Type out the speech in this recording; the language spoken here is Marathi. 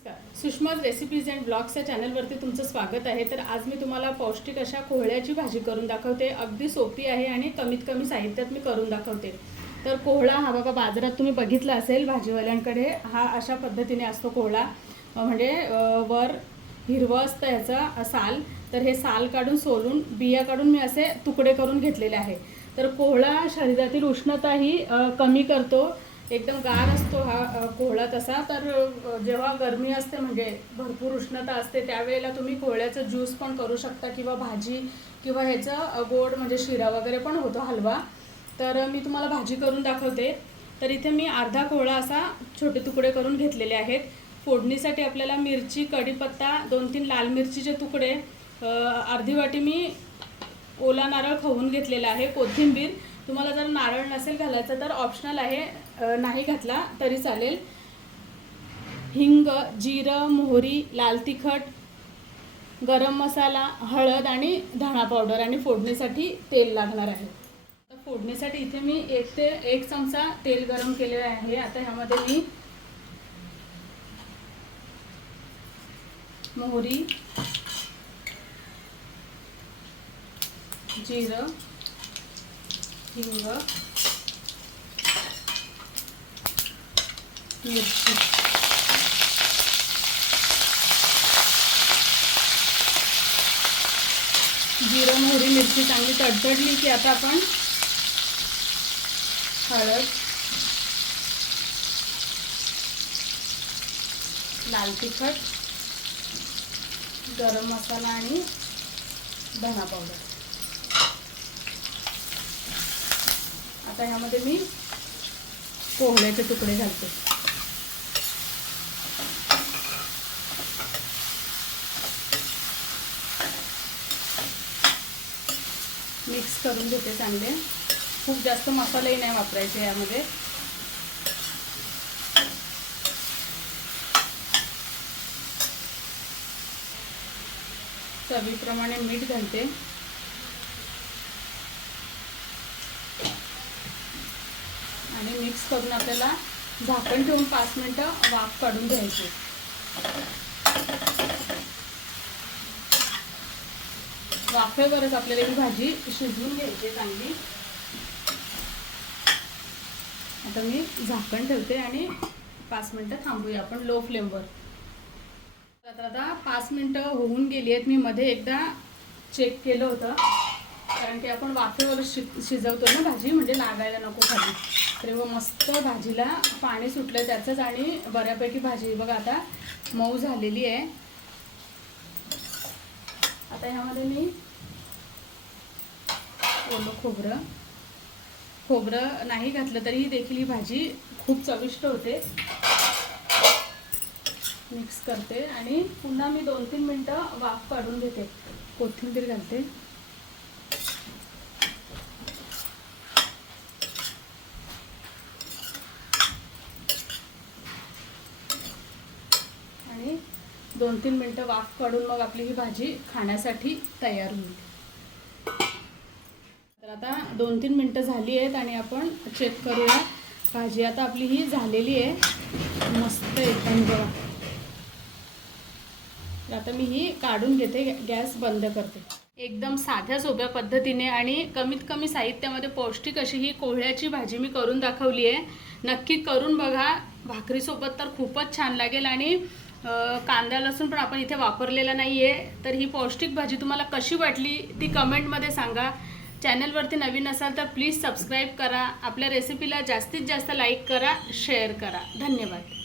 Sushma Sushma's recipes and blogs चॅनलवरती तुमचं स्वागत आहे. तर आज मी तुम्हाला पौष्टिक अशा कोहळ्याची भाजी करून दाखवते. अगदी सोपी आहे आणि कमीत कमी साहित्यात मी करून दाखवते. तर कोहळा हा बघा बाजारात तुम्ही बघितला असेल भाजीवाल्यांकडे हा अशा पद्धतीने असतो कोहळा. म्हणजे वर हिरवं असतं ह्याचं साल. तर हे साल काढून सोलून बिया काढून मी असे तुकडे करून घेतलेले आहे. तर कोहळा शरीरातील उष्णताही ही कमी करतो. एकदम गार असतो हा कोहळा तसा. तर जेव्हा गरमी असते म्हणजे भरपूर उष्णता असते त्यावेळेला तुम्ही कोहळ्याचं ज्यूस पण करू शकता किंवा भाजी किंवा ह्याचं गोड म्हणजे शिरा वगैरे पण होतो हलवा. तर मी तुम्हाला भाजी करून दाखवते. तर इथे मी अर्धा कोहळा असा छोटे तुकडे करून घेतलेले आहेत. फोडणीसाठी आपल्याला मिरची कढीपत्ता दोन तीन लाल मिरचीचे तुकडे अर्धी वाटी मी ओला नारळ खवून घेतलेला आहे कोथिंबीर. तुम्हाला जर नारळ नसेल घालायचं तर ऑप्शनल आहे. नाही घातला तरी चालेल. हिंग जिरं मोहरी लाल तिखट गरम मसाला हळद आणि धणा पावडर आणि फोडणीसाठी तेल लागणार आहे. तर फोडणीसाठी इथे मी एक ते एक चमचा तेल गरम केलेलं आहे. आता ह्यामध्ये मी मोहरी जिरं हिंग मिरची. जिरं मोहरी मिरची चांगली तडतडली की आता आपण हळद लाल तिखट गरम मसाला आणि धना पावडर. आता ह्यामध्ये मी कोहळ्याचे तुकडे घालते. मिक्स करून घेते चांगले. खूप जास्त मसालेही नाही वापरायचे यामध्ये. चवीप्रमाणे मीठ घालते आणि मिक्स करून आपल्याला झाकण ठेवून पाच मिनटं वाफ काढून घ्यायची. वाफेवरच आपल्याला ही भाजी शिजवून घ्यायची चांगली. आता मी झाकण ठेवते आणि पाच मिनटं थांबूया आपण लो फ्लेमवर तर आता पाच मिनटं होऊन गेली आहेत. मी मध्ये एकदा चेक केलं होतं. कारण की आपण वाफेवर शि शिजवतो ना भाजी म्हणजे लागायला नको खाली. तेव्हा मस्त भाजीला पाणी सुटलं त्याचंच आणि बऱ्यापैकी भाजी. बघा आता मऊ झालेली आहे. आता ह्यामध्ये मी ओलं खोबरं. खोबरं नाही घातलं तरी देखील ही भाजी खूप चविष्ट होते. मिक्स करते आणि पुन्हा मी दोन तीन मिनटं वाफ काढून घेते. कोथिंबीर घालते आणि दोन तीन मिनटं वाफ काढून मग आपली ही भाजी खाण्यासाठी तयार होईल. तर आता दोन तीन मिनटं झाली आहेत आणि आपण चेक करूया. भाजी आता आपली ही झालेली आहे. मस्त एकदम बघा. तर आता मी ही काढून घेते गॅस बंद करते. एकदम साध्या सोप्या पद्धतीने आणि कमीत कमी साहित्यामध्ये पौष्टिक अशी ही कोहळ्याची भाजी मी करून दाखवली आहे. नक्की करून बघा. भाकरीसोबत तर खूपच छान लागेल आणि कांदा लसूण पण आपण इथे वापरलेला नाही आहे तर ही पौष्टिक भाजी तुम्हाला कशी वाटली ती कमेंटमध्ये सांगा. चॅनलवरती नवीन असाल तर प्लीज सबस्क्राईब करा. आपल्या रेसिपीला जास्तीत जास्त लाईक करा शेअर करा. धन्यवाद.